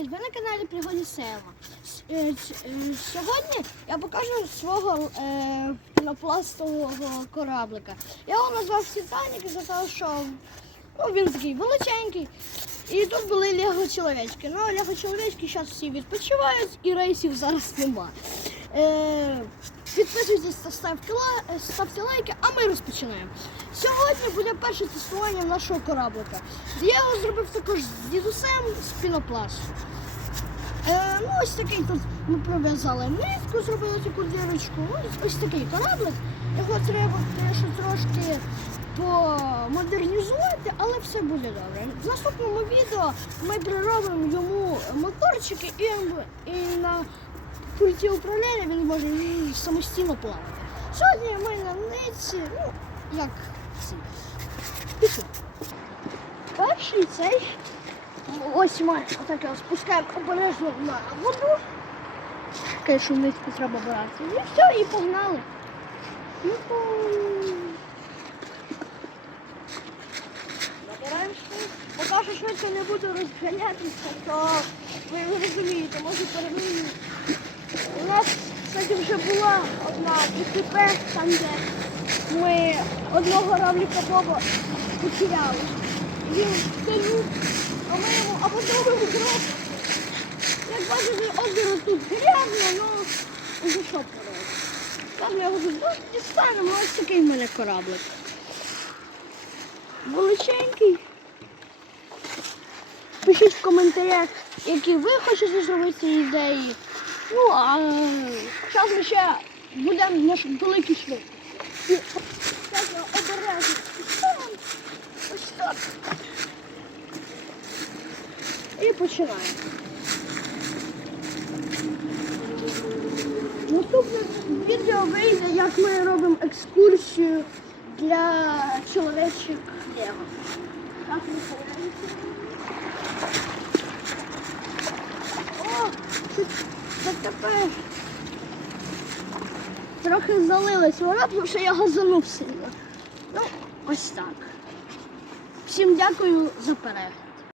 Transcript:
Привіт! Ви на каналі Пригоді Сева. Е, е, Сьогодні я покажу свого е, пінопластового кораблика. Я його назвав Титанік за того, що ну, він такий величенький. І тут були Лего чоловічки. Ну, Лего чоловічки зараз всі відпочивають і рейсів зараз нема. Е, підписуйтесь та ставте, ла- е, ставте лайки, а ми розпочинаємо. Сьогодні буде перше тестування нашого кораблика. Я його зробив також з дідусем з пінопласту. Е, ну, ось такий тут ми прив'язали нитку, зробили таку дірочку. Ось, ось такий кораблик. Його треба конечно, трошки помодернізувати, але все буде добре. В наступному відео ми приробимо йому моторчики і, і на пульті управління він може самостійно плавати. Сьогодні ми на ниці, ну, як ці. Пішли. Перший цей. Ось ми отак його спускаємо обережно на воду. Конечно, нитку треба брати. І все, і погнали. Юху. Забираємо швидко. Що швидко не буду розганятися, то ви розумієте, може перемінити. У нас, кстати, вже була одна ДТП, там де ми одного равліка Боба потеряли. Він втонув, а ми йому або зробимо кров. Як бачите, озеро тут грязно, ну вже що поробити. Там його тут дістанемо, ось такий в мене кораблик. Величенький. Пишіть в коментарях, які ви хочете зробити ідеї. Ну, а зараз ми ще будемо наш великий так я обережно. Ось так. І починаємо. Наступне відео вийде, як ми робимо екскурсію для чоловічих лего. Так, виходить. О, це тепер трохи залилась вона, тому що я газанув сильно. Ну, ось так. Всім дякую за перегляд.